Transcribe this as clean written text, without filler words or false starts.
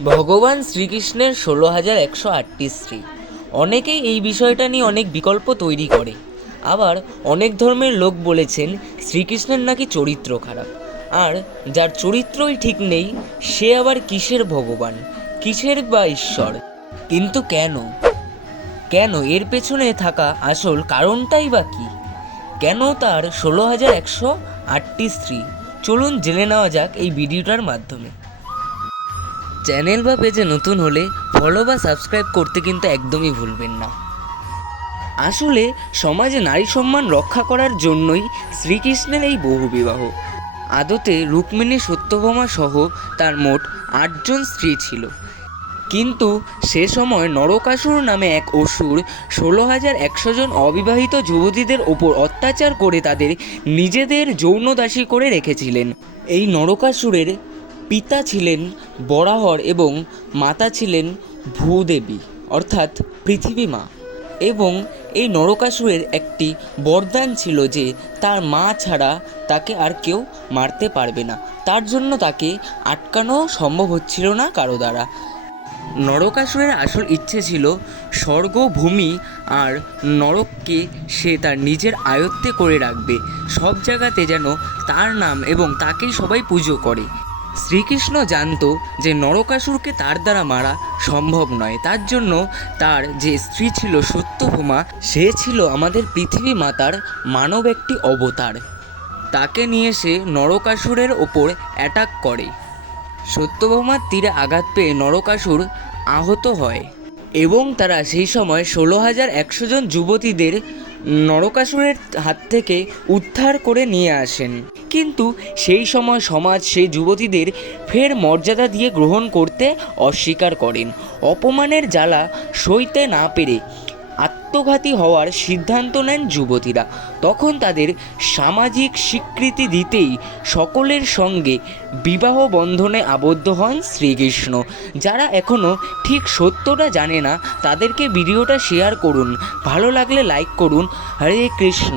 ভগবান শ্রীকৃষ্ণের 16,108টি স্ত্রী। অনেকেই এই বিষয়টা নিয়ে অনেক বিকল্প তৈরি করে। আবার অনেক ধর্মের লোক বলেছেন শ্রীকৃষ্ণের নাকি চরিত্র খারাপ, আর যার চরিত্রই ঠিক নেই সে আবার কিসের ভগবান, কিসের বা ঈশ্বর। কিন্তু কেন এর পেছনে থাকা আসল কারণটাই বা কী? কেন তার 16,108টি স্ত্রী? চলুন জেনে নেওয়া যাক এই ভিডিওটার মাধ্যমে। চ্যানেল বা পেজে নতুন হলে ফলো বা সাবস্ক্রাইব করতে কিন্তু একদমই ভুলবেন না। আসলে সমাজে নারী সম্মান রক্ষা করার জন্যই শ্রীকৃষ্ণের এই বহুবিবাহ। আদতে রুক্মিণী সত্যভামা সহ তার মোট 8জন স্ত্রী ছিল, কিন্তু সে সময় নরকাসুর নামে এক অসুর 16,100 জন অবিবাহিত যুবতীদের ওপর অত্যাচার করে তাদের নিজেদের যৌনদাসী করে রেখেছিলেন। এই নরকাসুরের পিতা ছিলেন বরাহর এবং মাতা ছিলেন ভূদেবী অর্থাৎ পৃথিবী মা। এবং এই নরকাসুরের একটি বরদান ছিল যে তার মা ছাড়া তাকে আর কেউ মারতে পারবে না, তার জন্য তাকে আটকানো সম্ভব হচ্ছিল না কারো দ্বারা। নরকাসুরের আসল ইচ্ছে ছিল স্বর্গ, ভূমি আর নরককে সে তার নিজের আয়ত্তে করে রাখবে, সব জায়গাতে যেন তার নাম এবং তাকেই সবাই পুজো করে। শ্রীকৃষ্ণ জানতো যে নরকাসুরকে তার দ্বারা মারা সম্ভব নয়, তার জন্য তার যে স্ত্রী ছিল সত্যভামা, সে ছিল আমাদের পৃথিবী মাতার মানব একটি অবতার। তাকে নিয়ে সে নরকাসুরের ওপর অ্যাটাক করে। সত্যভামার তীরে আঘাত পেয়ে নরকাসুর আহত হয় এবং তারা সেই সময় 16,100 জন যুবতীদের নরকাসুরের হাত থেকে উদ্ধার করে নিয়ে আসেন। কিন্তু সেই সময় সমাজ সেই যুবতীদের ফের মর্যাদা দিয়ে গ্রহণ করতে অস্বীকার করেন। অপমানের জ্বালা সইতে না পেরে আত্মঘাতী হওয়ার সিদ্ধান্ত নেন যুবতীরা। তখন তাদের সামাজিক স্বীকৃতি দিতেই সকলের সঙ্গে বিবাহ বন্ধনে আবদ্ধ হন শ্রীকৃষ্ণ। যারা এখনও ঠিক সত্যটা জানে না তাদেরকে ভিডিওটা শেয়ার করুন, ভালো লাগলে লাইক করুন। হরে কৃষ্ণ।